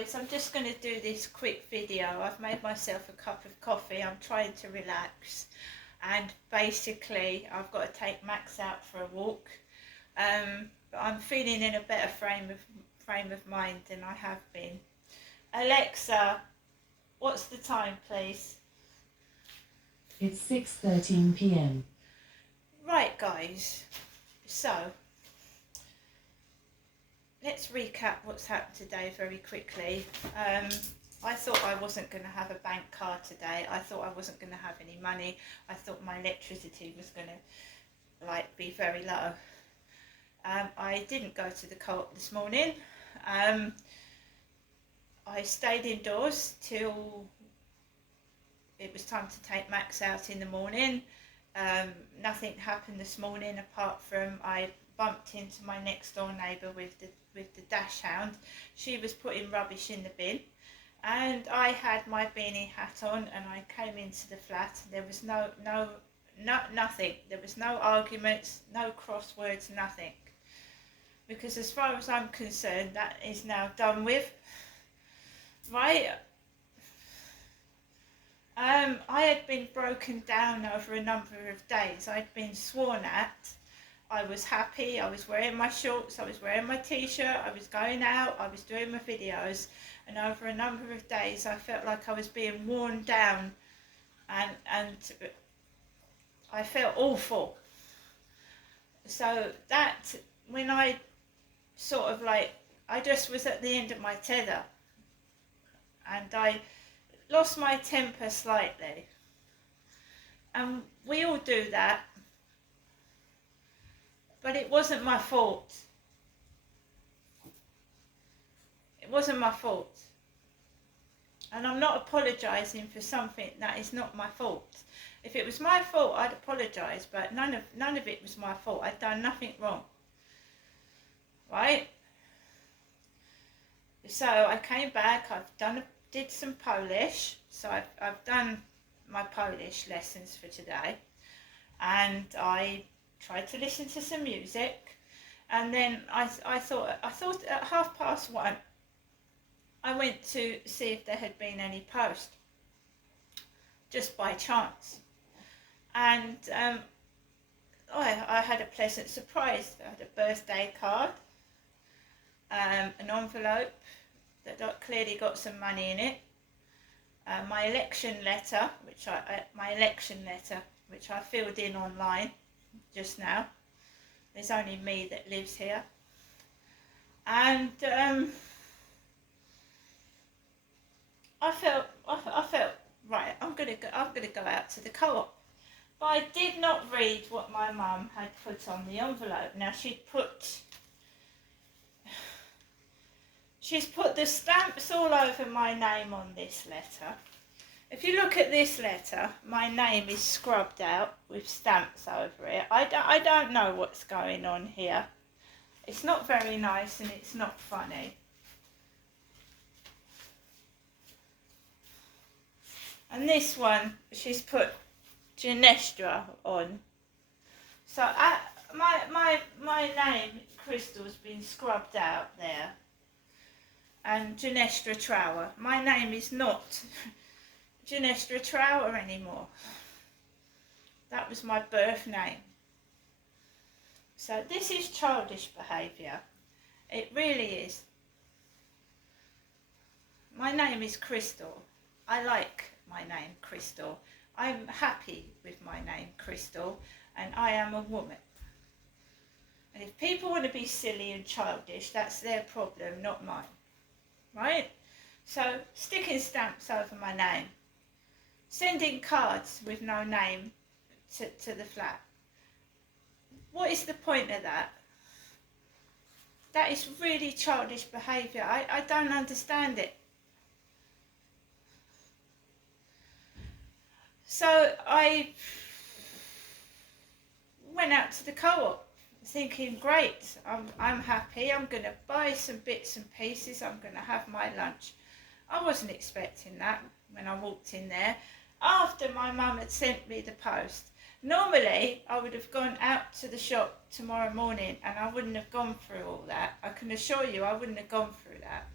guys, I'm just going to do this quick video. I've made myself a cup of coffee. I'm trying to relax, and basically I've got to take Max out for a walk. But I'm feeling in a better frame of mind than I have been. Alexa, what's the time, please? It's 6:13 p.m. Right, guys. So let's recap what's happened today very quickly. I thought I wasn't going to have a bank card today. I thought I wasn't going to have any money. I thought my electricity was going to be very low. I didn't go to the co-op this morning. I stayed indoors till it was time to take Max out in the morning. Nothing happened this morning apart from I bumped into my next door neighbour with the dash hound. She was putting rubbish in the bin, and I had my beanie hat on, and I came into the flat. There was nothing. There was no arguments, no crosswords, nothing. Because as far as I'm concerned, that is now done with. Right? I had been broken down over a number of days. I'd been sworn at. I was happy, I was wearing my shorts, I was wearing my t-shirt, I was going out, I was doing my videos, and over a number of days I felt like I was being worn down, and I felt awful. So that, when I I just was at the end of my tether, and I lost my temper slightly, and we all do that. But it wasn't my fault. It wasn't my fault. And I'm not apologising for something that is not my fault. If it was my fault, I'd apologise, but none of it was my fault. I'd done nothing wrong. Right? So I came back, did some Polish. So I've done my Polish lessons for today. And I tried to listen to some music, and then I thought at 1:30 I went to see if there had been any post, just by chance, and I had a pleasant surprise. I had a birthday card, an envelope that clearly got some money in it, my election letter, which I filled in online just now. There's only me that lives here, and I felt right. I'm gonna go out to the co-op, but I did not read what my mum had put on the envelope. Now she's put the stamps all over my name on this letter. If you look at this letter, my name is scrubbed out with stamps over it. I don't know what's going on here. It's not very nice, and it's not funny. And this one, she's put Genestra on. So my name, Crystal's been scrubbed out there. And Genestra Trower. My name is not Genestra Trower anymore. That was my birth name. So this is childish behaviour. It really is. My name is Crystal. I like my name, Crystal. I'm happy with my name, Crystal, and I am a woman. And if people want to be silly and childish, that's their problem, not mine. Right? So sticking stamps over my name, sending cards with no name to the flat. What is the point of that? That is really childish behaviour. I don't understand it. So I went out to the co-op thinking, great, I'm happy, I'm going to buy some bits and pieces, I'm going to have my lunch. I wasn't expecting that when I walked in there, after my mum had sent me the post. Normally, I would have gone out to the shop tomorrow morning and I wouldn't have gone through all that. I can assure you I wouldn't have gone through that.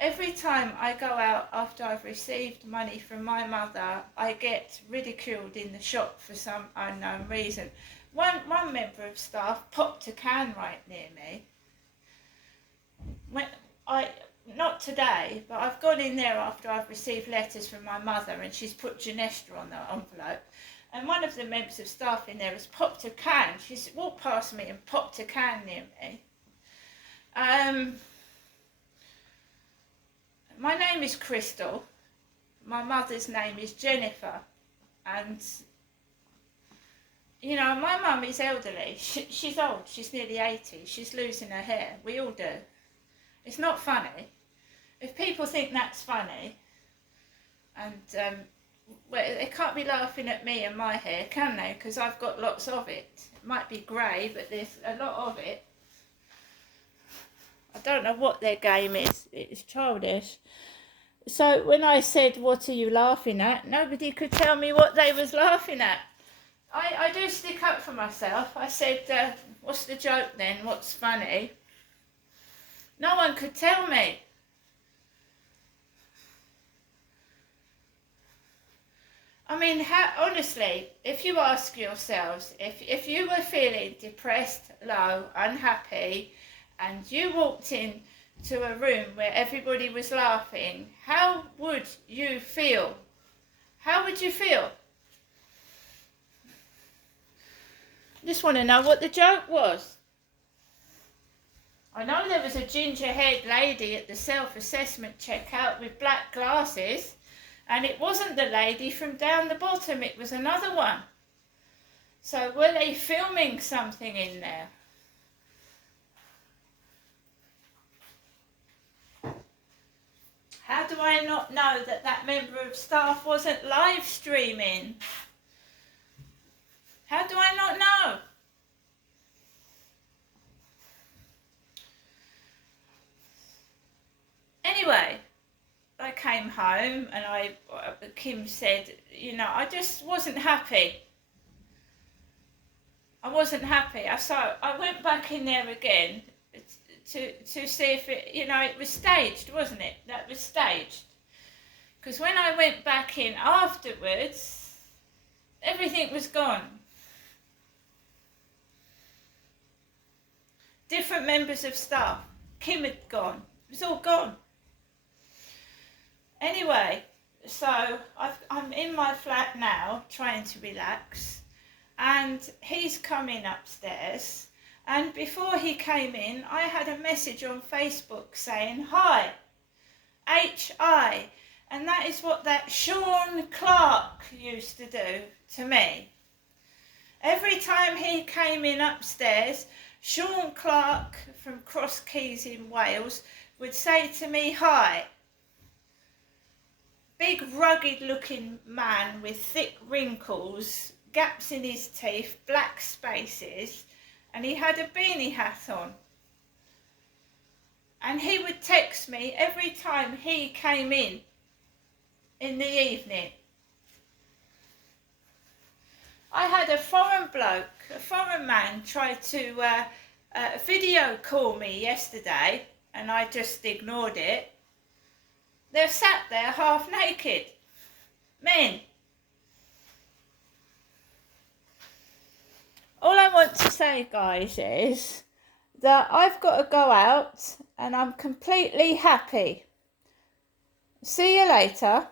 every time I go out after I've received money from my mother, I get ridiculed in the shop for some unknown reason. One member of staff popped a can right near me. Not today, but I've gone in there after I've received letters from my mother, and she's put Genesta on the envelope. And one of the members of staff in there has popped a can. She's walked past me and popped a can near me. My name is Crystal. My mother's name is Jennifer. And, you know, my mum is elderly. She's old. She's nearly 80. She's losing her hair. We all do. It's not funny. If people think that's funny, and well, they can't be laughing at me and my hair, can they? Because I've got lots of it. It might be grey, but there's a lot of it. I don't know what their game is. It's childish. So when I said, "What are you laughing at?" nobody could tell me what they was laughing at. I do stick up for myself. I said, "What's the joke then? What's funny?" No one could tell me. I mean, honestly, if you ask yourselves, if you were feeling depressed, low, unhappy, and you walked in to a room where everybody was laughing, how would you feel? How would you feel? Just want to know what the joke was. I know there was a ginger-haired lady at the self-assessment checkout with black glasses, and it wasn't the lady from down the bottom, it was another one. So were they filming something in there? How do I not know that that member of staff wasn't live streaming? How do I not know? Anyway, I came home and Kim said, you know, I just wasn't happy. I wasn't happy. So I went back in there again to see if it, you know, it was staged, wasn't it? That was staged. Because when I went back in afterwards, everything was gone. Different members of staff. Kim had gone. It was all gone. Anyway, so I'm in my flat now, trying to relax, and he's coming upstairs, and before he came in, I had a message on Facebook saying, "Hi, H.I., and that is what that Sean Clark used to do to me. Every time he came in upstairs, Sean Clark from Cross Keys in Wales would say to me, "Hi." Big rugged looking man with thick wrinkles, gaps in his teeth, black spaces, and he had a beanie hat on. And he would text me every time he came in the evening. I had a foreign bloke, a foreign man, try to video call me yesterday, and I just ignored it. They're sat there half naked. Men. All I want to say, guys, is that I've got to go out and I'm completely happy. See you later.